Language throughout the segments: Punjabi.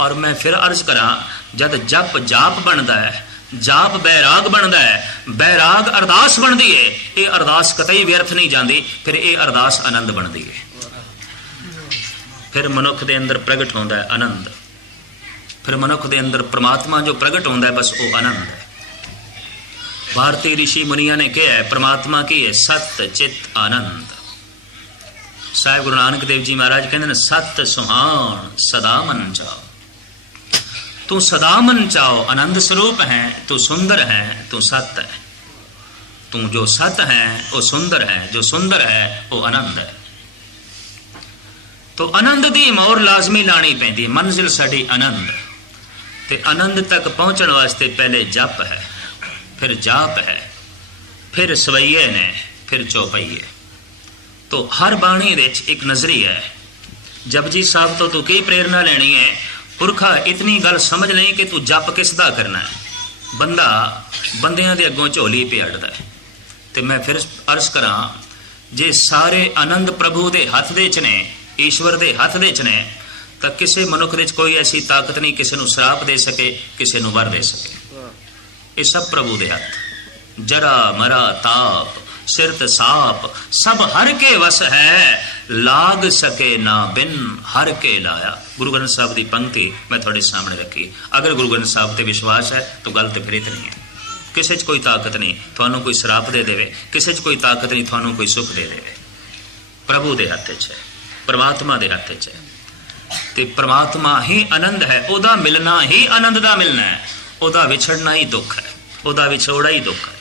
ਔਰ ਮੈਂ ਫਿਰ ਅਰਜ਼ ਕਰਾਂ, ਜਦ ਜਪ ਜਾਪ ਬਣਦਾ ਹੈ, ਜਾਪ ਬੈਰਾਗ ਬਣਦਾ ਹੈ, ਬੈਰਾਗ ਅਰਦਾਸ ਬਣਦੀ ਹੈ ਇਹ ਅਰਦਾਸ ਕਤਈ ਵਿਅਰਥ ਨਹੀਂ ਜਾਂਦੀ, ਫਿਰ ਇਹ ਅਰਦਾਸ ਆਨੰਦ ਬਣਦੀ ਹੈ ਫਿਰ ਮਨੁੱਖ ਦੇ ਅੰਦਰ ਪ੍ਰਗਟ ਹੁੰਦਾ ਹੈ ਆਨੰਦ। ਫਿਰ ਮਨੁੱਖ ਦੇ ਅੰਦਰ ਪ੍ਰਮਾਤਮਾ ਜੋ ਪ੍ਰਗਟ ਹੁੰਦਾ ਹੈ, ਬਸ ਉਹ ਆਨੰਦ ਹੈ। ਭਾਰਤੀ ઋષਿ ਮੁਨੀਆਂ ਨੇ ਕਿਹਾ ਹੈ, ਪ੍ਰਮਾਤਮਾ ਕੀ ਹੈ? ਸਤ ਚਿਤ ਆਨੰਦ। ਸਾਹਿਬ ਗੁਰੂ ਨਾਨਕ ਦੇਵ ਜੀ ਮਹਾਰਾਜ ਕਹਿੰਦੇ ਨੇ, ਸਤ ਸੁਹਾਣ ਸਦਾ ਮਨ ਜਾਓ ਤੂੰ ਸਦਾਮਨ ਚਾਓ ਆਨੰਦ ਸਰੂਪ ਹੈ ਤੂੰ ਸੁੰਦਰ ਹੈ ਤੂੰ ਸਤ ਹੈ ਤੂੰ ਜੋ ਸਤ ਹੈ ਉਹ ਸੁੰਦਰ ਹੈ ਜੋ ਸੁੰਦਰ ਹੈ ਉਹ ਆਨੰਦ ਹੈ ਤੋ ਆਨੰਦ ਦੀ ਮੌਰ ਲਾਜ਼ਮੀ ਲਾਣੀ ਪੈਂਦੀ ਮੰਜ਼ਿਲ ਸਾਡੀ ਆਨੰਦ ਤੇ ਆਨੰਦ ਤੱਕ ਪਹੁੰਚਣ ਵਾਸਤੇ ਪਹਿਲੇ ਜਪ ਹੈ ਫਿਰ ਜਾਪ ਹੈ ਫਿਰ ਸਵਈਏ ਨੇ ਫਿਰ ਚੌਪਈਏ ਤੋ ਹਰ ਬਾਣੀ ਵਿੱਚ ਇੱਕ ਨਜ਼ਰੀ ਹੈ ਜਪਜੀ ਸਾਹਿਬ ਤੋਂ ਤੂੰ ਕੀ ਪ੍ਰੇਰਣਾ ਲੈਣੀ ਹੈ ਪੁਰਖਾ ਇਤਨੀ ਗੱਲ ਸਮਝ ਲਈ ਕਿ ਤੂੰ ਜਪ ਕਿਸ ਦਾ ਕਰਨਾ ਹੈ। ਬੰਦਾ ਬੰਦਿਆਂ ਦੇ ਅੱਗੋਂ ਝੋਲੀ ਪਿਆੜਦਾ ਹੈ। ਤੇ ਮੈਂ ਫਿਰ ਅਰਜ਼ ਕਰਾਂ, ਜੇ ਸਾਰੇ ਆਨੰਦ ਪ੍ਰਭੂ ਦੇ ਹੱਥ ਦੇ ਚ ਨੇ, ਈਸ਼ਵਰ ਦੇ ਹੱਥ ਦੇ ਚ ਨੇ, ਤਾਂ ਕਿਸੇ ਮਨੁੱਖ ਵਿੱਚ ਕੋਈ ਐਸੀ ਤਾਕਤ ਨਹੀਂ ਕਿਸੇ ਨੂੰ ਸਰਾਪ ਦੇ ਸਕੇ, ਕਿਸੇ ਨੂੰ ਵਰ ਦੇ ਸਕੇ। ਇਹ ਸਭ ਪ੍ਰਭੂ ਦੇ ਹੱਥ। ਜਰਾ ਮਰਾ ਤਾਪ, ਸਿਰਤ ਸਾਪ, ਸਭ ਹਰ ਕੇ ਵਸ ਹੈ। ਲਾਗ ਸਕੇ ਨਾ ਬਿਨ ਹਰ ਕੇ ਲਾਇਆ। ਗੁਰੂ ਗ੍ਰੰਥ ਸਾਹਿਬ ਦੀ ਪੰਕਤੀ ਮੈਂ ਤੁਹਾਡੇ ਸਾਹਮਣੇ ਰੱਖੀ। ਅਗਰ ਗੁਰੂ ਗ੍ਰੰਥ ਸਾਹਿਬ ਤੇ ਵਿਸ਼ਵਾਸ ਹੈ, ਤਾਂ ਗੱਲ ਤੇ ਫਿਰ ਇਤਨੀ ਹੈ। ਕਿਸੇ 'ਚ ਕੋਈ ਤਾਕਤ ਨਹੀਂ, ਤੁਹਾਨੂੰ ਕੋਈ ਸਰਾਪ ਦੇ ਦੇਵੇ। ਕਿਸੇ 'ਚ ਕੋਈ ਤਾਕਤ ਨਹੀਂ, ਤੁਹਾਨੂੰ ਕੋਈ ਸੁੱਖ ਦੇ ਦੇਵੇ। ਪ੍ਰਭੂ ਦੇ ਹੱਥ 'ਚ ਹੈ, ਪਰਮਾਤਮਾ ਦੇ ਹੱਥ 'ਚ ਹੈ। ਤੇ ਪ੍ਰਮਾਤਮਾ ਹੀ ਆਨੰਦ ਹੈ, ਉਹਦਾ ਮਿਲਣਾ ਹੀ ਆਨੰਦ ਦਾ ਮਿਲਣਾ ਹੈ। ਉਹਦਾ ਵਿਛੜਨਾ ਹੀ ਦੁੱਖ ਹੈ, ਉਹਦਾ ਵਿਛੋੜਾ ਹੀ ਦੁੱਖ ਹੈ।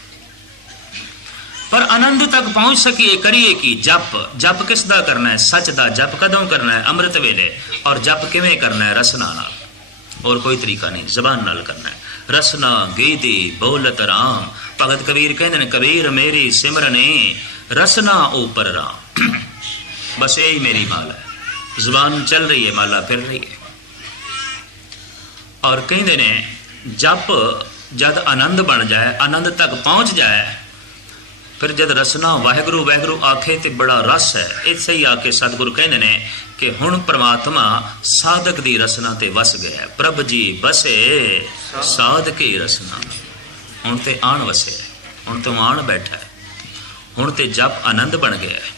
ਪਰ ਆਨੰਦ ਤੱਕ ਪਹੁੰਚ ਸਕੀਏ, ਕਰੀਏ ਕੀ? ਜਪ। ਜਪ ਕਿਸ ਦਾ ਕਰਨਾ ਹੈ? ਸੱਚ ਦਾ। ਜਪ ਕਦੋਂ ਕਰਨਾ ਹੈ? ਅੰਮ੍ਰਿਤ ਵੇਲੇ। ਔਰ ਜਪ ਕਿਵੇਂ ਕਰਨਾ ਹੈ? ਰਸਨਾ ਨਾਲ। ਔਰ ਕੋਈ ਤਰੀਕਾ ਨਹੀਂ। ਜ਼ਬਾਨ ਨਾਲ ਕਰਨਾ ਹੈ। ਰਸਨਾ ਗੀਦੀ ਬੋਲਤ ਰਾਮ। ਭਗਤ ਕਬੀਰ ਕਹਿੰਦੇ ਨੇ, ਕਬੀਰ ਮੇਰੀ ਸਿਮਰਨੇ, ਰਸਨਾ ਉਪਰ ਰਾਮ। ਬਸ ਇਹ ਹੀ ਮੇਰੀ ਮਾਲ ਹੈ। ਜ਼ਬਾਨ ਚੱਲ ਰਹੀ ਹੈ, ਮਾਲਾ ਫਿਰ ਰਹੀ ਹੈ। ਔਰ ਕਹਿੰਦੇ ਨੇ, ਜਪ ਜਦ ਆਨੰਦ ਬਣ ਜਾਏ, ਆਨੰਦ ਤੱਕ ਪਹੁੰਚ ਜਾਏ ਫਿਰ ਜਦ ਰਸਨਾ ਵਾਹਿਗੁਰੂ ਵਾਹਿਗੁਰੂ ਆਖੇ ਤੇ ਬੜਾ ਰਸ ਹੈ। ਇੱਥੇ ਹੀ ਆ ਕੇ ਸਤਿਗੁਰੂ ਕਹਿੰਦੇ ਨੇ ਕਿ ਹੁਣ ਪ੍ਰਮਾਤਮਾ ਸਾਧਕ ਦੀ ਰਸਨਾ ਤੇ ਵਸ ਗਿਆ ਪ੍ਰਭ ਜੀ ਬਸੇ, ਸਾਧਕੀ ਰਸਨਾ। ਹੁਣ ਤੇ ਆਣ ਵਸੇ ਹੁਣ ਤੋਂ ਆਣ ਬੈਠਾ ਹੁਣ ਤੇ ਜਪ ਆਨੰਦ ਬਣ ਗਿਆ ਹੈ।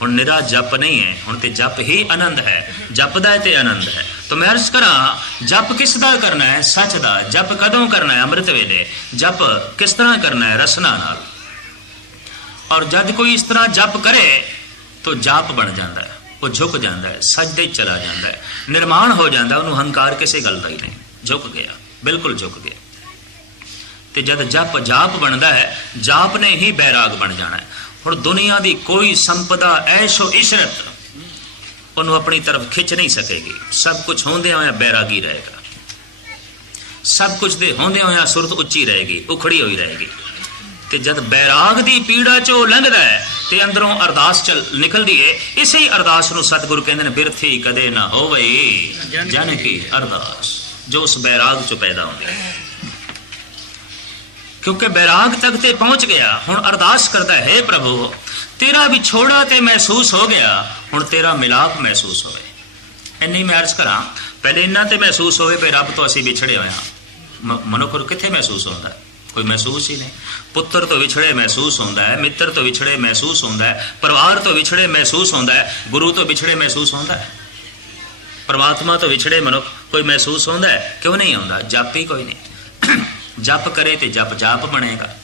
ਹੁਣ ਨਿਰਾ ਜਪ ਨਹੀਂ ਹੈ। ਹੁਣ ਤੇ ਜਪ ਹੀ ਆਨੰਦ ਹੈ। ਜਪਦਾ ਹੈ ਤੇ ਆਨੰਦ ਹੈ। ਤਾਂ ਮੈਂ ਅਰਜ਼ ਕਰਾਂ, ਜਪ ਕਿਸ ਦਾ ਕਰਨਾ ਹੈ? ਸੱਚ ਦਾ। ਜਪ ਕਦੋਂ ਕਰਨਾ ਹੈ? ਅੰਮ੍ਰਿਤ ਵੇਲੇ। ਜਪ ਕਿਸ ਤਰ੍ਹਾਂ ਕਰਨਾ ਹੈ? ਰਸਨਾ ਨਾਲ। ਔਰ ਜਦ ਕੋਈ ਇਸ ਤਰ੍ਹਾਂ ਜਪ ਕਰੇ, ਤਾਂ ਜਾਪ ਬਣ ਜਾਂਦਾ ਹੈ। ਉਹ ਝੁਕ ਜਾਂਦਾ ਹੈ ਸਜਦੇ ਚਲਾ ਜਾਂਦਾ ਹੈ। ਨਿਰਮਾਣ ਹੋ ਜਾਂਦਾ, ਉਹਨੂੰ ਹੰਕਾਰ ਕਿਸੇ ਗੱਲ ਦਾ ਹੀ ਨਹੀਂ। ਝੁਕ ਗਿਆ, ਬਿਲਕੁਲ ਝੁਕ ਗਿਆ। ਤੇ ਜਦ ਜਪ ਜਾਪ ਬਣਦਾ ਹੈ, ਜਾਪ ਨੇ ਹੀ ਬੈਰਾਗ ਬਣ ਜਾਣਾ ਹੈ। ਹੁਣ ਦੁਨੀਆ ਦੀ ਕੋਈ ਸੰਪਦਾ, ਐਸ਼ੋ, ਇਸ਼ਰਤ, ਉਹਨੂੰ ਆਪਣੀ ਤਰਫ ਖਿੱਚ ਨਹੀਂ ਸਕੇਗੀ। ਸਭ ਕੁਝ ਹੁੰਦਿਆਂ ਹੋਇਆ ਬੈਰਾਗੀ ਰਹੇਗਾ। ਸਭ ਕੁਝ ਦੇ ਹੁੰਦਿਆਂ ਹੋਇਆ ਸੁਰਤ ਉੱਚੀ ਰਹੇਗੀ, ਉਖੜੀ ਹੋਈ ਰਹੇਗੀ। ਤੇ ਜਦ ਬੈਰਾਗ ਦੀ ਪੀੜਾ ਚੋਂ ਲੰਘਦਾ ਹੈ ਤੇ ਅੰਦਰੋਂ ਅਰਦਾਸ ਚਲ ਨਿਕਲਦੀ ਏ, ਇਸੇ ਅਰਦਾਸ ਨੂੰ ਸਤਿਗੁਰੂ ਕਹਿੰਦੇ ਨੇ, ਬਿਰਥੀ ਕਦੇ ਨਾ ਹੋਵੇ ਜਨ ਕੀ ਅਰਦਾਸ? ਜੋ ਉਸ ਬੈਰਾਗ ਚੋਂ ਪੈਦਾ ਹੁੰਦੀ ਹੈ। ਕਿਉਂਕਿ ਬੈਰਾਗ ਤੱਕ ਤੇ ਪਹੁੰਚ ਗਿਆ, ਹੁਣ ਅਰਦਾਸ ਕਰਦਾ ਹੈ ਪ੍ਰਭੂ, ਤੇਰਾ ਵਿਛੋੜਾ ਤੇ ਮਹਿਸੂਸ ਹੋ ਗਿਆ, ਹੁਣ ਤੇਰਾ ਮਿਲਾਪ ਮਹਿਸੂਸ ਹੋਵੇ। ਇੰਨੀ ਮੈਂ ਅਰਜ਼ ਕਰਾਂ, ਪਹਿਲੇ ਇੰਨਾ ਤੇ ਮਹਿਸੂਸ ਹੋਵੇ ਵੀ ਰੱਬ ਤੋਂ ਅਸੀਂ ਵਿਛੜੇ ਹੋਏ ਹਾਂ। ਮਨੁੱਖ ਨੂੰ ਕਿੱਥੇ ਮਹਿਸੂਸ ਹੁੰਦਾ? ਹੈ? ਕੋਈ ਮਹਿਸੂਸ ਹੀ ਨਹੀਂ। ਪੁੱਤਰ ਤੋਂ ਵਿਛੜੇ ਮਹਿਸੂਸ ਹੁੰਦਾ ਹੈ, ਮਿੱਤਰ ਤੋਂ ਵਿਛੜੇ ਮਹਿਸੂਸ ਹੁੰਦਾ ਹੈ, ਪਰਿਵਾਰ ਤੋਂ ਵਿਛੜੇ ਮਹਿਸੂਸ ਹੁੰਦਾ ਹੈ, ਗੁਰੂ ਤੋਂ ਵਿਛੜੇ ਮਹਿਸੂਸ ਹੁੰਦਾ ਹੈ। ਪਰਮਾਤਮਾ ਤੋਂ ਵਿਛੜੇ ਮਨੁੱਖ ਕੋਈ ਮਹਿਸੂਸ ਹੁੰਦਾ ਹੈ? ਕਿਉਂ ਨਹੀਂ ਆਉਂਦਾ ਜਪ ਹੀ ਕੋਈ ਨਹੀਂ। ਜਪ ਕਰੇ ਤੇ ਜਪ ਜਾਪ ਬਣੇਗਾ।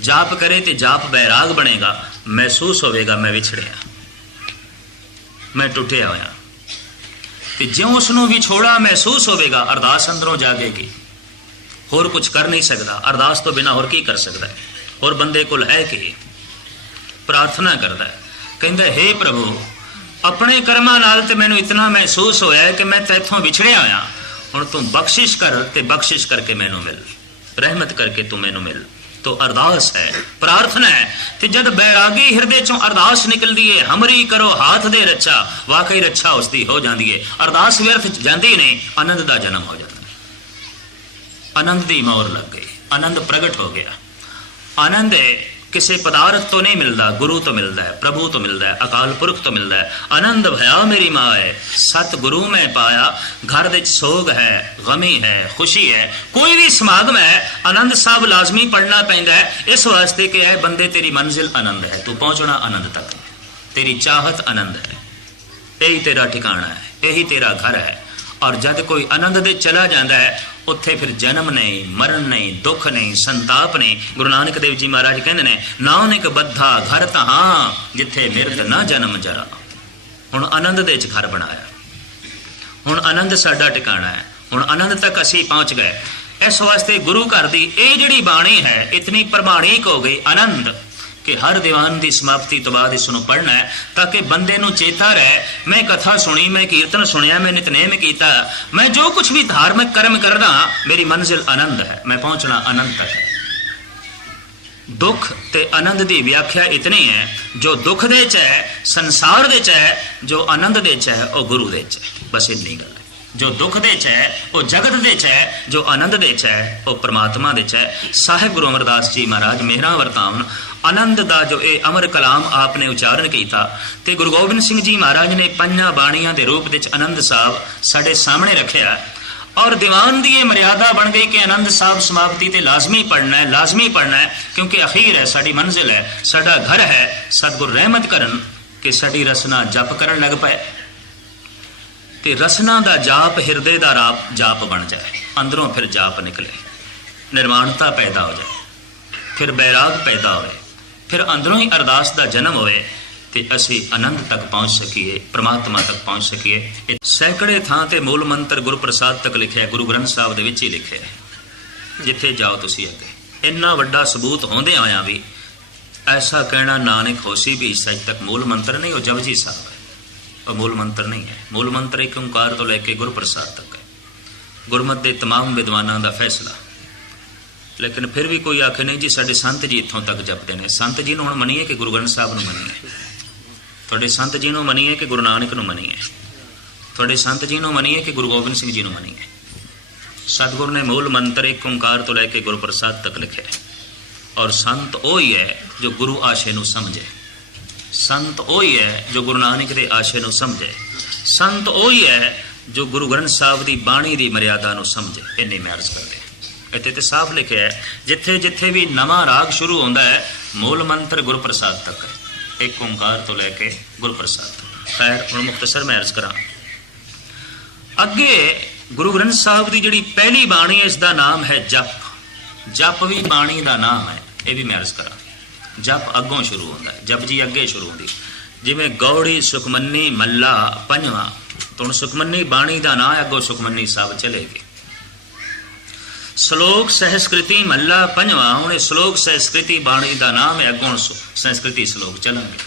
ਜਾਪ ਕਰੇ ਤੇ ਜਾਪ ਬੈਰਾਗ ਬਣੇਗਾ। ਮਹਿਸੂਸ ਹੋਵੇਗਾ, ਮੈਂ ਵਿਛੜਿਆ। ਮੈਂ ਟੁੱਟਿਆ ਹੋਇਆ। ਤੇ ਜਿਉਂ ਉਸ ਨੂੰ ਵਿਛੋੜਾ ਮਹਿਸੂਸ ਹੋਵੇਗਾ, ਅਰਦਾਸ ਅੰਦਰੋਂ ਜਾਗੇਗੀ। ਹੋਰ ਕੁਝ ਕਰ ਨਹੀਂ ਸਕਦਾ, ਅਰਦਾਸ ਤੋਂ ਬਿਨਾ ਹੋਰ ਕੀ ਕਰ ਸਕਦਾ ਹੈ? ਹੋਰ ਬੰਦੇ ਕੋਲ ਹੈ ਕੀ? ਪ੍ਰਾਰਥਨਾ ਕਰਦਾ ਹੈ। ਕਹਿੰਦਾ, ਹੈ ਪ੍ਰਭੂ, ਆਪਣੇ ਕਰਮਾਂ ਨਾਲ ਤੇ ਮੈਨੂੰ ਇਤਨਾ ਮਹਿਸੂਸ ਹੋਇਆ ਕਿ ਮੈਂ ਤੇਥੋਂ ਵਿਛੜਿਆ ਹੋਇਆ। ਹੁਣ ਤੂੰ ਬਖਸ਼ਿਸ਼ ਕਰ ਤੇ ਬਖਸ਼ਿਸ਼ ਕਰਕੇ ਮੈਨੂੰ ਮਿਲ। ਰਹਿਮਤ ਕਰਕੇ ਤੂੰ ਮੈਨੂੰ ਮਿਲ। ਤੋ ਅਰਦਾਸ ਹੈ, ਪ੍ਰਾਰਥਨਾ ਹੈ ਤੇ ਜਦ ਬੈਰਾਗੀ ਹਿਰਦੇ ਚੋਂ ਅਰਦਾਸ ਨਿਕਲਦੀ ਹੈ ਹਮਰੀ ਕਰੋ ਹਾਥ ਦੇ ਰੱਛਾ, ਵਾਕਈ ਰੱਛਾ ਉਸਦੀ ਹੋ ਜਾਂਦੀ ਹੈ ਅਰਦਾਸ ਵਿਅਰਥ ਜਾਂਦੀ ਨਹੀਂ ਆਨੰਦ ਦਾ ਜਨਮ ਹੋ ਜਾਂਦਾ। ਆਨੰਦ ਦੀ ਮੌਰ ਲੱਗ ਗਈ, ਆਨੰਦ ਪ੍ਰਗਟ ਹੋ ਗਿਆ। ਆਨੰਦ ਹੈ, ਕਿਸੇ ਪਦਾਰਥ ਤੋਂ ਨਹੀਂ ਮਿਲਦਾ, ਗੁਰੂ ਤੋਂ ਮਿਲਦਾ ਹੈ, ਪ੍ਰਭੂ ਤੋਂ ਮਿਲਦਾ ਹੈ, ਅਕਾਲ ਪੁਰਖ ਤੋਂ ਮਿਲਦਾ ਹੈ। ਆਨੰਦ ਭਇਆ ਮੇਰੀ ਮਾਏ ਸਤ ਗੁਰੂ ਮੈਂ ਪਾਇਆ, ਘਰ ਵਿੱਚ ਸੋਗ ਹੈ, ਗਮੀ ਹੈ, ਖੁਸ਼ੀ ਹੈ, ਕੋਈ ਵੀ ਸਮਾਗਮ ਹੈ, ਆਨੰਦ ਸਾਹਿਬ ਲਾਜ਼ਮੀ ਪੜਨਾ ਪੈਂਦਾ ਹੈ। ਇਸ ਵਾਸਤੇ ਕਿ ਇਹ ਬੰਦੇ ਤੇਰੀ ਮੰਜ਼ਿਲ ਆਨੰਦ ਹੈ, ਤੂੰ ਪਹੁੰਚਣਾ ਆਨੰਦ ਤੱਕ ਤੇਰੀ ਚਾਹਤ ਆਨੰਦ ਹੈ। ਇਹੀ ਤੇਰਾ ਠਿਕਾਣਾ ਹੈ, ਇਹੀ ਤੇਰਾ ਘਰ ਹੈ। ਔਰ ਜਦ ਕੋਈ ਆਨੰਦ ਦੇ ਚਲਾ ਜਾਂਦਾ ਹੈ ਉੱਥੇ ਫਿਰ ਜਨਮ ਨਹੀਂ, ਮਰਨ ਨਹੀਂ, ਦੁੱਖ ਨਹੀਂ, ਸੰਤਾਪ ਨਹੀਂ। ਗੁਰੂ ਨਾਨਕ ਦੇਵ ਜੀ ਮਹਾਰਾਜ ਕਹਿੰਦੇ ਨੇ, ਨਾਨਕ ਬੱਧਾ ਘਰ ਤਹਾਂ ਜਿੱਥੇ ਮਿਰਤ ਨਾ ਜਨਮ ਜਰਾ। ਹੁਣ ਆਨੰਦ ਦੇ ਵਿੱਚ ਘਰ ਬਣਾਇਆ। ਹੁਣ ਆਨੰਦ ਸਾਡਾ ਟਿਕਾਣਾ ਹੈ। ਹੁਣ ਆਨੰਦ ਤੱਕ ਅਸੀਂ ਪਹੁੰਚ ਗਏ। ਇਸ ਵਾਸਤੇ ਗੁਰੂ ਘਰ ਦੀ ਇਹ ਜਿਹੜੀ ਬਾਣੀ ਹੈ, ਇਤਨੀ ਪ੍ਰਮਾਣਿਕ ਹੋ ਗਈ ਆਨੰਦ। ਕਿ ਹਰ ਦੀਵਾਨ ਦੀ ਸਮਾਪਤੀ ਤੋਂ ਬਾਅਦ ਇਸ ਨੂੰ ਪੜ੍ਹਨਾ ਹੈ ਤਾਂ ਕਿ ਬੰਦੇ ਨੂੰ ਚੇਤਾ ਰਹੇ। ਮੈਂ ਕਥਾ ਸੁਣੀ, ਮੈਂ ਕੀਰਤਨ ਸੁਣਿਆ, ਮੈਂ ਨਿਤਨੇਮ ਕੀਤਾ। ਮੈਂ ਜੋ ਕੁਝ ਵੀ ਧਾਰਮਿਕ ਕਰਮ ਕਰਦਾ, ਮੇਰੀ ਮੰਜ਼ਿਲ ਆਨੰਦ ਹੈ। ਮੈਂ ਪਹੁੰਚਣਾ ਆਨੰਦ ਤੱਕ ਹੈ। ਦੁੱਖ ਤੇ ਆਨੰਦ ਦੀ ਵਿਆਖਿਆ ਇਤਨੀ ਹੈ, ਜੋ ਦੁੱਖ ਦੇ ਚ ਹੈ, ਸੰਸਾਰ ਦੇ ਚ ਹੈ, ਜੋ ਆਨੰਦ ਦੇ ਚ ਹੈ, ਉਹ ਗੁਰੂ ਦੇ ਚ ਹੈ। ਬਸ ਇੰਨੀ ਗੱਲ ਹੈ। ਜੋ ਦੁੱਖ ਦੇ ਚ ਹੈ, ਉਹ ਜਗਤ ਦੇ ਚ ਹੈ, ਜੋ ਆਨੰਦ ਦੇ ਚ ਹੈ, ਉਹ ਪ੍ਰਮਾਤਮਾ ਦੇ ਚ ਹੈ। ਸਾਹਿਬ ਗੁਰੂ ਅਮਰਦਾਸ ਜੀ ਮਹਾਰਾਜ, ਮੇਹਰਾਂ ਵਰਤਾਵਨ ਆਨੰਦ ਦਾ ਜੋ ਇਹ ਅਮਰ ਕਲਾਮ ਆਪਨੇ ਉਚਾਰਨ ਕੀਤਾ। ਤੇ ਗੁਰੂ ਗੋਬਿੰਦ ਸਿੰਘ ਜੀ ਮਹਾਰਾਜ ਨੇ ਪੰਜਾਂ ਬਾਣੀਆਂ ਦੇ ਰੂਪ ਵਿੱਚ ਆਨੰਦ ਸਾਹਿਬ ਸਾਡੇ ਸਾਹਮਣੇ ਰੱਖਿਆ ਔਰ ਦੀਵਾਨ ਦੀ ਇਹ ਮਰਿਆਦਾ ਬਣ ਗਈ ਕਿ ਆਨੰਦ ਸਾਹਿਬ ਸਮਾਪਤੀ ਤੇ ਲਾਜ਼ਮੀ ਪੜਨਾ ਹੈ, ਲਾਜ਼ਮੀ ਪੜਨਾ ਹੈ, ਕਿਉਂਕਿ ਅਖੀਰ ਹੈ, ਸਾਡੀ ਮੰਜ਼ਿਲ ਹੈ, ਸਾਡਾ ਘਰ ਹੈ, ਸਤਿਗੁਰ ਰਹਿਮਤ ਕਰਨ ਕਿ ਸਾਡੀ ਰਸਨਾ ਜਪ ਕਰਨ ਲੱਗ ਪਏ। ਤੇ ਰਸਨਾ ਦਾ ਜਾਪ ਹਿਰਦੇ ਦਾ ਰਾਪ ਜਾਪ ਬਣ ਜਾਏ, ਅੰਦਰੋਂ ਫਿਰ ਜਾਪ ਨਿਕਲੇ। ਨਿਰਮਾਣਤਾ ਪੈਦਾ ਹੋ ਜਾਏ, ਫਿਰ ਬੈਰਾਗ ਪੈਦਾ ਹੋਵੇ। ਫਿਰ ਅੰਦਰੋਂ ਹੀ ਅਰਦਾਸ ਦਾ ਜਨਮ ਹੋਵੇ ਤੇ ਅਸੀਂ ਆਨੰਦ ਤੱਕ ਪਹੁੰਚ ਸਕੀਏ ਪ੍ਰਮਾਤਮਾ ਤੱਕ ਪਹੁੰਚ ਸਕੀਏ ਇਹ ਸੈਂਕੜੇ ਥਾਂ ਤੇ ਮੂਲ ਮੰਤਰ ਗੁਰੂ ਪ੍ਰਸਾਦ ਤੱਕ ਲਿਖਿਆ ਹੈ, ਗੁਰੂ ਗ੍ਰੰਥ ਸਾਹਿਬ ਦੇ ਵਿੱਚ ਹੀ ਲਿਖਿਆ ਹੈ ਜਿੱਥੇ ਜਾਓ ਤੁਸੀਂ ਅੱਗੇ ਇੰਨਾ ਵੱਡਾ ਸਬੂਤ ਹੁੰਦੇ ਆਇਆ ਵੀ ਐਸਾ ਕਹਿਣਾ ਨਾਨਕ ਹੋਸੀ ਵੀ ਸੱਚ ਤੱਕ ਮੂਲ ਮੰਤਰ ਨਹੀਂ ਉਹ ਜਪਜੀ ਸਾਹਿਬ ਹੈ ਉਹ ਮੂਲ ਮੰਤਰ ਨਹੀਂ ਹੈ ਮੂਲ ਮੰਤਰ ਇੱਕ ਓੰਕਾਰ ਤੋਂ ਲੈ ਕੇ ਗੁਰੂ ਪ੍ਰਸਾਦ ਤੱਕ ਹੈ ਗੁਰਮਤਿ ਦੇ तमाम ਵਿਦਵਾਨਾਂ ਦਾ ਫੈਸਲਾ ਲੇਕਿਨ ਫਿਰ ਵੀ ਕੋਈ ਆਖੇ ਨਹੀਂ ਜੀ, ਸਾਡੇ ਸੰਤ ਜੀ ਇੱਥੋਂ ਤੱਕ ਜਪਦੇ ਨੇ। ਸੰਤ ਜੀ ਨੂੰ ਹੁਣ ਮੰਨੀਏ ਕਿ ਗੁਰੂ ਗ੍ਰੰਥ ਸਾਹਿਬ ਨੂੰ ਮੰਨੀਏ? ਤੁਹਾਡੇ ਸੰਤ ਜੀ ਨੂੰ ਮੰਨੀਏ ਕਿ ਗੁਰੂ ਨਾਨਕ ਨੂੰ ਮੰਨੀਏ? ਤੁਹਾਡੇ ਸੰਤ ਜੀ ਨੂੰ ਮੰਨੀਏ ਕਿ ਗੁਰੂ ਗੋਬਿੰਦ ਸਿੰਘ ਜੀ ਨੂੰ ਮੰਨੀਏ? ਸਤਿਗੁਰ ਨੇ ਮੂਲ ਮੰਤਰ ਇੱਕ ਓੰਕਾਰ ਤੋਂ ਲੈ ਕੇ ਗੁਰੂ ਪ੍ਰਸਾਦ ਤੱਕ ਲਿਖਿਆ ਔਰ ਸੰਤ ਉਹ ਹੀ ਹੈ ਜੋ ਗੁਰੂ ਆਸ਼ੇ ਨੂੰ ਸਮਝੇ। ਸੰਤ ਉਹ ਹੀ ਹੈ ਜੋ ਗੁਰੂ ਨਾਨਕ ਦੇ ਆਸ਼ੇ ਨੂੰ ਸਮਝੇ। ਸੰਤ ਉਹ ਹੀ ਹੈ ਜੋ ਗੁਰੂ ਗ੍ਰੰਥ ਸਾਹਿਬ ਦੀ ਬਾਣੀ ਦੀ ਮਰਿਆਦਾ ਨੂੰ ਸਮਝੇ। ਇੰਨੀ ਮੈਂ ਅਰਜ਼ ਕਰਦੇ ਇੱਥੇ ਤੇ ਸਾਫ਼ ਲਿਖਿਆ ਹੈ ਜਿੱਥੇ ਜਿੱਥੇ ਵੀ ਨਵਾਂ ਰਾਗ ਸ਼ੁਰੂ ਹੁੰਦਾ ਹੈ ਮੂਲ ਮੰਤਰ ਗੁਰਪ੍ਰਸਾਦ ਤੱਕ ਹੈ। ਇੱਕ ਓੰਕਾਰ ਤੋਂ ਲੈ ਕੇ ਗੁਰਪ੍ਰਸਾਦ ਤੱਕ। ਖੈਰ ਹੁਣ ਮੁਖਤਸਰ ਮੈਂ ਅਰਜ਼ ਕਰਾਂ। ਅੱਗੇ ਗੁਰੂ ਗ੍ਰੰਥ ਸਾਹਿਬ ਦੀ ਜਿਹੜੀ ਪਹਿਲੀ ਬਾਣੀ ਹੈ ਇਸ ਦਾ ਨਾਮ ਹੈ ਜਪ। ਜਪ ਵੀ ਬਾਣੀ ਦਾ ਨਾਮ ਹੈ ਇਹ ਵੀ ਮੈਂ ਅਰਜ਼ ਕਰਾਂ। ਜਪ ਅੱਗੋਂ ਸ਼ੁਰੂ ਹੁੰਦਾ ਹੈ ਜਪ ਜੀ ਅੱਗੇ ਸ਼ੁਰੂ ਹੁੰਦੀ ਜਿਵੇਂ ਗੌੜੀ ਸੁਖਮਨੀ ਮੱਲਾ ਪੰਜਵਾਂ ਤੁਣ ਸੁਖਮੰਨੀ ਬਾਣੀ ਦਾ ਨਾਂ ਹੈ, ਅੱਗੋਂ ਸੁਖਮਨੀ ਸਾਹਿਬ ਚਲੇ ਗਏ। ਸ਼ਲੋਕ ਸਹਿਸਕ੍ਰਿਤੀ ਮੱਲਾ ਪੰਜਵਾਂ ਹੁਣ ਇਹ ਸ਼ਲੋਕ ਸਹਿਸਕ੍ਰਿਤੀ ਬਾਣੀ ਦਾ ਨਾਮ ਹੈ ਅੱਗੋਂ ਸੁ- ਸੰਸਕ੍ਰਿਤੀ ਸ਼ਲੋਕ ਚੱਲਣਗੇ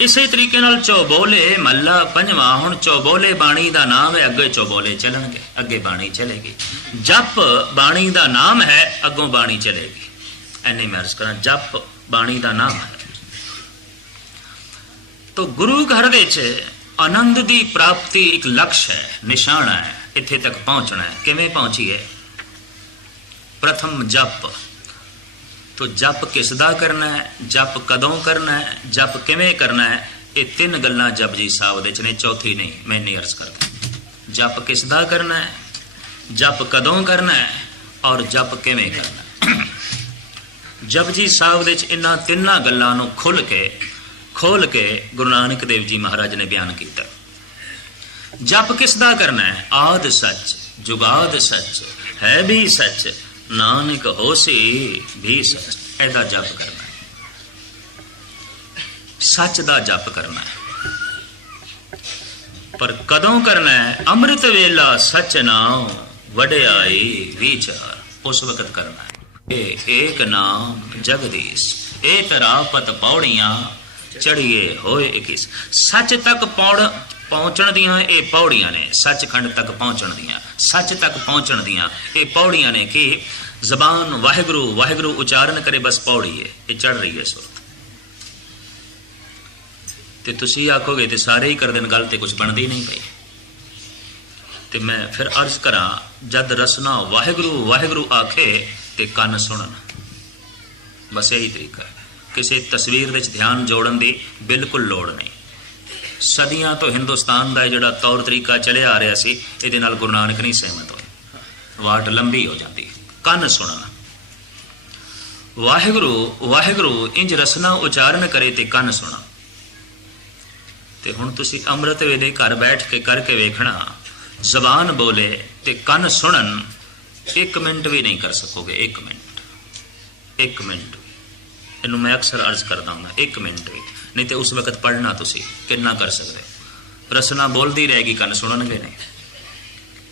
ਇਸੇ ਤਰੀਕੇ ਨਾਲ ਚੌਬੋਲੇ ਮੱਲਾ ਪੰਜਵਾਂ, ਹੁਣ ਚੌਬੋਲੇ ਬਾਣੀ ਦਾ ਨਾਮ ਹੈ, ਅੱਗੇ ਚੌਬੋਲੇ ਚੱਲਣਗੇ, ਅੱਗੇ ਬਾਣੀ ਚਲੇਗੀ। ਜਪ ਬਾਣੀ ਦਾ ਨਾਮ ਹੈ, ਅੱਗੋਂ ਬਾਣੀ ਚਲੇਗੀ। ਐਨੇ ਮੈਂ ਕਰਾਂ, ਜਪ ਬਾਣੀ ਦਾ ਨਾਮ ਹੈ। ਤੋ ਗੁਰੂ ਘਰ ਵਿੱਚ ਆਨੰਦ ਦੀ ਪ੍ਰਾਪਤੀ ਇੱਕ ਲਕਸ਼ ਹੈ, ਨਿਸ਼ਾਨਾ ਹੈ। ਇੱਥੇ ਤੱਕ ਪਹੁੰਚਣਾ ਹੈ? ਕਿਵੇਂ ਪਹੁੰਚੀਏ? ਪ੍ਰਥਮ ਜਪ। ਤੋ ਜਪ ਕਿਸ ਦਾ ਕਰਨਾ ਹੈ? ਜਪ ਕਦੋਂ ਕਰਨਾ ਹੈ? ਜਪ ਕਿਵੇਂ ਕਰਨਾ ਹੈ? ਇਹ ਤਿੰਨ ਗੱਲਾਂ ਜਪਜੀ ਸਾਹਿਬ ਦੇ ਚ ਨੇ, ਚੌਥੀ ਨਹੀਂ, ਮੈਂ ਨਹੀਂ ਅਰਜ਼ ਕਰਦਾ। ਜਪ ਕਿਸ ਦਾ ਕਰਨਾ ਹੈ? ਜਪ ਕਦੋਂ ਕਰਨਾ ਹੈ? ਔਰ ਜਪ ਕਿਵੇਂ ਕਰਨਾ ਹੈ? ਜਪਜੀ ਸਾਹਿਬ ਦੇ ਚ ਇਹਨਾਂ ਤਿੰਨਾਂ ਗੱਲਾਂ ਨੂੰ ਖੁੱਲ ਕੇ, ਖੋਲ ਕੇ ਗੁਰੂ ਨਾਨਕ ਦੇਵ ਜੀ ਮਹਾਰਾਜ ਨੇ ਬਿਆਨ ਕੀਤਾ। ਜਪ ਕਿਸ ਦਾ ਕਰਨਾ ਹੈ? ਆਦ ਸੱਚ, ਜੁਗਾਦ ਸੱਚ, ਹੈ ਵੀ ਸੱਚ, ਨਾਨਕ ਹੋਸੀ ਵੀ ਸੱਚ, ਇਹਦਾ ਜਪ ਕਰਨਾ ਸੱਚ ਦਾ ਜਪ ਕਰਨਾ ਪਰ ਕਦੋਂ ਕਰਨਾ ਹੈ? ਅੰਮ੍ਰਿਤ ਵੇਲਾ ਸੱਚ ਨਾਮ ਵਡਿਆਈ ਵਿਚਾਰ, ਉਸ ਵਕਤ ਕਰਨਾ ਇਹ ਏਕ ਨਾਮ ਜਗਦੀਸ਼ ਇਹ ਤਰਾ ਪਤ ਪੌੜੀਆਂ ਚੜੀਏ ਹੋਏ ਇਕਿਸ। ਸੱਚ ਤੱਕ ਪੌੜ ਪਹੁੰਚਣ ਦੀਆਂ ਇਹ ਪੌੜੀਆਂ ਨੇ, ਸੱਚਖੰਡ ਤੱਕ ਪਹੁੰਚਣ ਦੀਆਂ। ਸੱਚ ਤੱਕ ਪਹੁੰਚਣ ਦੀਆਂ ਇਹ ਪੌੜੀਆਂ ਨੇ ਕਿ ਜ਼ਬਾਨ ਵਾਹਿਗੁਰੂ ਵਾਹਿਗੁਰੂ ਉਚਾਰਨ ਕਰੇ ਬਸ ਪੌੜੀ ਹੈ ਇਹ ਚੜ ਰਹੀ ਹੈ ਸੁਰਤ। ਤੇ ਤੁਸੀਂ ਆਖੋਗੇ ਤੇ ਸਾਰੇ ਹੀ ਕਰਦੇ ਨੇ, ਗੱਲ ਤੇ ਕੁਝ ਬਣਦੀ ਨਹੀਂ ਪਈ। ਤੇ ਮੈਂ ਫਿਰ ਅਰਜ਼ ਕਰਾਂ, ਜਦ ਰਸਨਾ ਵਾਹਿਗੁਰੂ ਵਾਹਿਗੁਰੂ ਆਖੇ ਤੇ ਕੰਨ ਸੁਣਨ। ਬਸ ਇਹੀ ਤਰੀਕਾ ਕਿਸੇ ਤਸਵੀਰ ਵਿੱਚ ਧਿਆਨ ਜੋੜਨ ਦੀ ਬਿਲਕੁਲ ਲੋੜ ਨਹੀਂ। ਸਦੀਆਂ ਤੋਂ ਹਿੰਦੁਸਤਾਨ ਦਾ ਜਿਹੜਾ ਤੌਰ ਤਰੀਕਾ ਚੱਲਿਆ ਆ ਰਿਹਾ ਸੀ, ਇਹਦੇ ਨਾਲ ਗੁਰੂ ਨਾਨਕ ਨਹੀਂ ਸਹਿਮਤ ਹੋਏ। ਵਾਟ ਲੰਬੀ ਹੋ ਜਾਂਦੀ। ਕੰਨ ਸੁਣਨਾ। ਵਾਹਿਗੁਰੂ ਵਾਹਿਗੁਰੂ, ਇੰਜ ਰਸਨਾ ਉਚਾਰਨ ਕਰੇ ਤੇ ਕੰਨ ਸੁਣਾ। ਤੇ ਹੁਣ ਤੁਸੀਂ ਅੰਮ੍ਰਿਤ ਵੇਲੇ ਘਰ ਬੈਠ ਕੇ ਕਰਕੇ ਵੇਖਣਾ, ਜ਼ਬਾਨ ਬੋਲੇ ਤੇ ਕੰਨ ਸੁਣਨ, ਇੱਕ ਮਿੰਟ ਵੀ ਨਹੀਂ ਕਰ ਸਕੋਗੇ, ਇੱਕ ਮਿੰਟ। ਇੱਕ ਮਿੰਟ ਇਹਨੂੰ ਮੈਂ ਅਕਸਰ ਅਰਜ਼ ਕਰਦਾ ਹਾਂ, ਇੱਕ ਮਿੰਟ ਵੀ। ਨਹੀਂ ਤੇ ਉਸ ਵਕਤ ਪੜ੍ਹਨਾ ਤੁਸੀਂ, ਕਿੰਨਾ ਕਰ ਸਕਦੇ ਹੋ। ਰਸਨਾ ਬੋਲਦੀ ਰਹੇਗੀ, ਕੰਨ ਸੁਣਨਗੇ ਨਹੀਂ।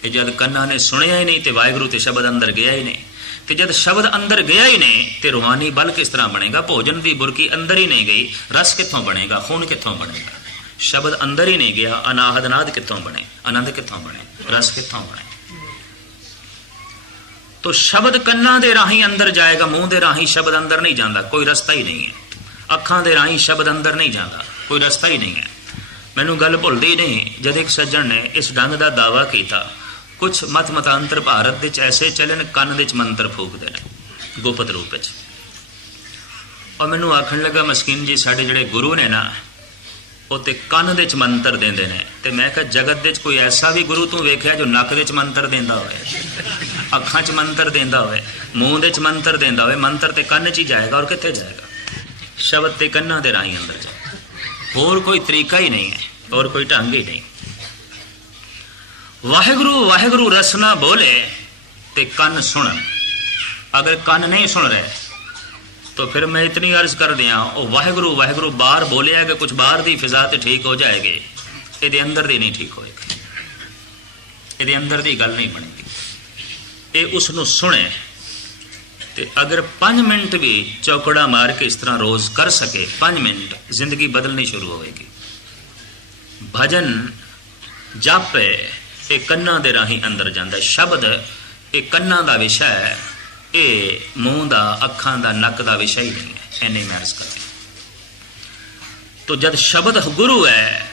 ਤੇ ਜਦ ਕੰਨਾਂ ਨੇ ਸੁਣਿਆ ਹੀ ਨਹੀਂ ਤੇ ਵਾਹਿਗੁਰੂ ਤੇ ਸ਼ਬਦ ਅੰਦਰ ਗਿਆ ਹੀ ਨਹੀਂ, ਤੇ ਜਦ ਸ਼ਬਦ ਅੰਦਰ ਗਿਆ ਹੀ ਨਹੀਂ ਤੇ ਰੂਹਾਨੀ ਬਲ ਕਿਸ ਤਰ੍ਹਾਂ ਬਣੇਗਾ? ਭੋਜਨ ਦੀ ਬੁਰਕੀ ਅੰਦਰ ਹੀ ਨਹੀਂ ਗਈ, ਰਸ ਕਿੱਥੋਂ ਬਣੇਗਾ? ਖੂਨ ਕਿੱਥੋਂ ਬਣੇਗਾ? ਸ਼ਬਦ ਅੰਦਰ ਹੀ ਨਹੀਂ ਗਿਆ ਅਨਾਹਦ ਨਾਦ ਕਿੱਥੋਂ ਬਣੇ? ਆਨੰਦ ਕਿੱਥੋਂ ਬਣੇ? ਰਸ ਕਿੱਥੋਂ ਬਣੇ? ਤੋ ਸ਼ਬਦ ਕੰਨਾਂ ਦੇ ਰਾਹੀਂ ਅੰਦਰ ਜਾਏਗਾ, ਮੂੰਹ ਦੇ ਰਾਹੀਂ ਸ਼ਬਦ ਅੰਦਰ ਨਹੀਂ ਜਾਂਦਾ, ਕੋਈ ਰਸਤਾ ਹੀ ਨਹੀਂ ਹੈ। ਅੱਖਾਂ ਦੇ ਰਾਹੀਂ ਸ਼ਬਦ ਅੰਦਰ ਨਹੀਂ ਜਾਂਦਾ। ਕੋਈ ਰਸਤਾ ਹੀ ਨਹੀਂ ਹੈ। ਮੈਨੂੰ ਗੱਲ ਭੁੱਲਦੀ ਨਹੀਂ, ਜਦ ਇੱਕ ਸੱਜਣ ਨੇ ਇਸ ਡੰਗ ਦਾ ਦਾਵਾ ਕੀਤਾ ਕੁਝ ਮਤ ਮਤਾਂਤਰ ਭਾਰਤ ਵਿੱਚ ਐਸੇ ਚੱਲਣ ਕੰਨ ਦੇ ਵਿੱਚ ਮੰਤਰ ਫੂਕਦੇ ਨੇ, ਗੁਪਤ ਰੂਪ ਵਿੱਚ। ਔਰ ਮੈਨੂੰ ਆਖਣ ਲੱਗਾ, ਮਸਕੀਨ ਜੀ, ਸਾਡੇ ਜਿਹੜੇ ਗੁਰੂ ਨੇ ਨਾ, ਉਹ ਤੇ ਕੰਨ ਦੇ ਚ ਮੰਤਰ ਦਿੰਦੇ ਨੇ। ਤੇ ਮੈਂ ਕਿਹਾ, ਜਗਤ ਦੇ ਚ ਕੋਈ ਐਸਾ ਵੀ ਗੁਰੂ ਤੂੰ ਵੇਖਿਆ ਜੋ ਨੱਕ ਦੇ ਚ ਮੰਤਰ ਦਿੰਦਾ ਹੋਵੇ? ਅੱਖਾਂ 'ਚ ਮੰਤਰ ਦਿੰਦਾ ਹੋਵੇ? ਮੂੰਹ ਦੇ 'ਚ ਮੰਤਰ ਦਿੰਦਾ ਹੋਵੇ? ਮੰਤਰ ਤੇ ਕੰਨ 'ਚ ਹੀ ਜਾਏਗਾ ਔਰ ਕਿੱਥੇ ਜਾਏਗਾ? ਸ਼ਬਦ ਤੇ ਕੰਨਾਂ ਦੇ ਰਾਹੀਂ ਅੰਦਰ ਜਾਏ ਹੋਰ ਕੋਈ ਤਰੀਕਾ ਹੀ ਨਹੀਂ ਹੈ ਹੋਰ ਕੋਈ ਢੰਗ ਹੀ ਨਹੀਂ ਵਾਹਿਗੁਰੂ ਵਾਹਿਗੁਰੂ ਰਸਨਾ ਬੋਲੇ ਤੇ ਕੰਨ ਸੁਣਨ ਅਗਰ ਕੰਨ ਨਹੀਂ ਸੁਣ ਰਹੇ तो फिर मैं इतनी अर्ज कर दिया ਉਹ ਵਾਹਿਗੁਰੂ ਵਾਹਿਗੁਰੂ ਬਾਹਰ ਬੋਲਿਆ ਕਿ ਕੁਝ ਬਾਹਰ ਦੀ ਫਿਜ਼ਾ ਤੇ ਠੀਕ ਹੋ ਜਾਏਗੀ ਇਹਦੇ ਅੰਦਰ ਦੀ ਨਹੀਂ ਠੀਕ ਹੋਏਗੀ ਇਹਦੇ ਅੰਦਰ ਦੀ ਗੱਲ ਨਹੀਂ ਬਣੇਗੀ ਇਹ ਉਸ ਨੂੰ ਸੁਣੇ ਤੇ ਅਗਰ 5 ਮਿੰਟ ਵੀ ਚੌਕੜਾ ਮਾਰ ਕੇ ਇਸ ਤਰ੍ਹਾਂ ਰੋਜ਼ ਕਰ ਸਕੇ 5 ਮਿੰਟ, ਜ਼ਿੰਦਗੀ ਬਦਲਣੀ ਸ਼ੁਰੂ ਹੋਵੇਗੀ। ਭਜਨ ਜਪ, ਇਹ ਕੰਨਾਂ ਦੇ ਰਾਹੀਂ ਅੰਦਰ ਜਾਂਦਾ ਸ਼ਬਦ, ਇਹ ਕੰਨਾਂ ਦਾ ਵਿਸ਼ਾ ਹੈ। ਇਹ ਮੂੰਹ ਦਾ, ਅੱਖਾਂ ਦਾ, ਨੱਕ ਦਾ ਵਿਸ਼ਾ ਹੀ ਨਹੀਂ ਹੈ। ਐਨੇ ਮੈਂ ਕਰਦੇ ਤੋ ਜਦ ਸ਼ਬਦ ਗੁਰੂ ਹੈ,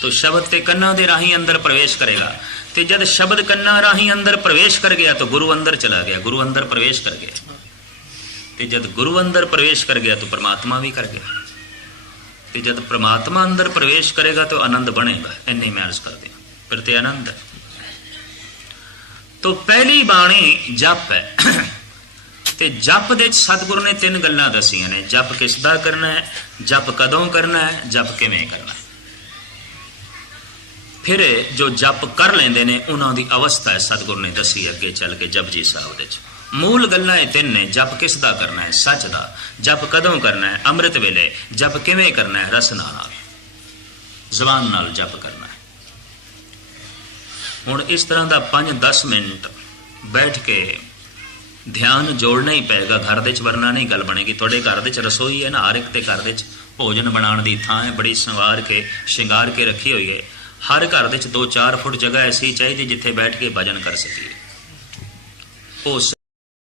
ਤੋ ਸ਼ਬਦ ਤੇ ਕੰਨਾਂ ਦੇ ਰਾਹੀਂ ਅੰਦਰ ਪ੍ਰਵੇਸ਼ ਕਰੇਗਾ ਤੇ ਜਦ ਸ਼ਬਦ ਕੰਨਾਂ ਰਾਹੀਂ ਅੰਦਰ ਪ੍ਰਵੇਸ਼ ਕਰ ਗਿਆ ਤਾਂ ਗੁਰੂ ਅੰਦਰ ਚਲਾ ਗਿਆ, ਗੁਰੂ ਅੰਦਰ ਪ੍ਰਵੇਸ਼ ਕਰ ਗਿਆ। ਤੇ ਜਦ ਗੁਰੂ ਅੰਦਰ ਪ੍ਰਵੇਸ਼ ਕਰ ਗਿਆ ਤਾਂ ਪ੍ਰਮਾਤਮਾ ਵੀ ਕਰ ਗਿਆ। ਤੇ ਜਦ ਪ੍ਰਮਾਤਮਾ ਅੰਦਰ ਪ੍ਰਵੇਸ਼ ਕਰੇਗਾ ਤਾਂ ਆਨੰਦ ਬਣੇਗਾ ਐਨੇ ਮੈਂ ਕਰਦੇ ਹਾਂ। ਫਿਰ ਤੇ ਆਨੰਦ ਹੈ। ਤੋ ਪਹਿਲੀ ਬਾਣੀ ਜਪ ਹੈ। ਤੇ ਜਪ ਦੇ ਵਿੱਚ ਸਤਿਗੁਰੂ ਨੇ ਤਿੰਨ ਗੱਲਾਂ ਦੱਸੀਆਂ ਨੇ, ਜਪ ਕਿਸ ਦਾ ਕਰਨਾ ਹੈ, ਜਪ ਕਦੋਂ ਕਰਨਾ ਹੈ, ਜਪ ਕਿਵੇਂ ਕਰਨਾ ਹੈ। ਫਿਰ ਜੋ ਜਪ ਕਰ ਲੈਂਦੇ ਨੇ, ਉਹਨਾਂ ਦੀ ਅਵਸਥਾ ਹੈ। ਸਤਿਗੁਰੂ ਨੇ ਦੱਸੀ, ਅੱਗੇ ਚੱਲ ਕੇ ਜਪਜੀ ਸਾਹਿਬ ਦੇ ਵਿੱਚ। ਮੂਲ ਗੱਲਾਂ ਇਹ ਤਿੰਨ ਨੇ, ਜਪ ਕਿਸ ਦਾ ਕਰਨਾ ਹੈ? ਸੱਚ ਦਾ। ਜਪ ਕਦੋਂ ਕਰਨਾ ਹੈ? ਅੰਮ੍ਰਿਤ ਵੇਲੇ। ਜਪ ਕਿਵੇਂ ਕਰਨਾ ਹੈ? ਰਸਨਾ ਨਾਲ ਜ਼ਬਾਨ ਨਾਲ ਜਪ ਕਰਨਾ ਹੈ। ਹੁਣ ਇਸ ਤਰ੍ਹਾਂ ਦਾ 5-10 ਮਿੰਟ ਬੈਠ ਕੇ ਧਿਆਨ ਜੋੜਨਾ ਹੀ ਪਏਗਾ। ਘਰ ਦੇ ਚ ਵਰਨਾ ਨਹੀਂ, ਗੱਲ ਬਣੇਗੀ। ਤੁਹਾਡੇ ਘਰ ਦੇ ਚ ਰਸੋਈ ਹੈ ਨਾ, ਹਰ ਇੱਕ ਦੇ ਘਰ ਦੇ ਚ ਭੋਜਨ ਬਣਾਉਣ ਦੀ ਥਾਂ ਹੈ। ਬੜੀ ਸੰਵਾਰ ਕੇ, ਸ਼ਿੰਗਾਰ ਕੇ ਰੱਖੀ ਹੋਈ ਹੈ। ਹਰ ਘਰ ਦੇ ਵਿੱਚ 2-4 ਫੁੱਟ ਜਗ੍ਹਾ ਐਸੀ ਚਾਹੀਦੀ ਜਿੱਥੇ ਬੈਠ ਕੇ ਭਜਨ ਕਰ ਸਕੀਏ। ਉਸ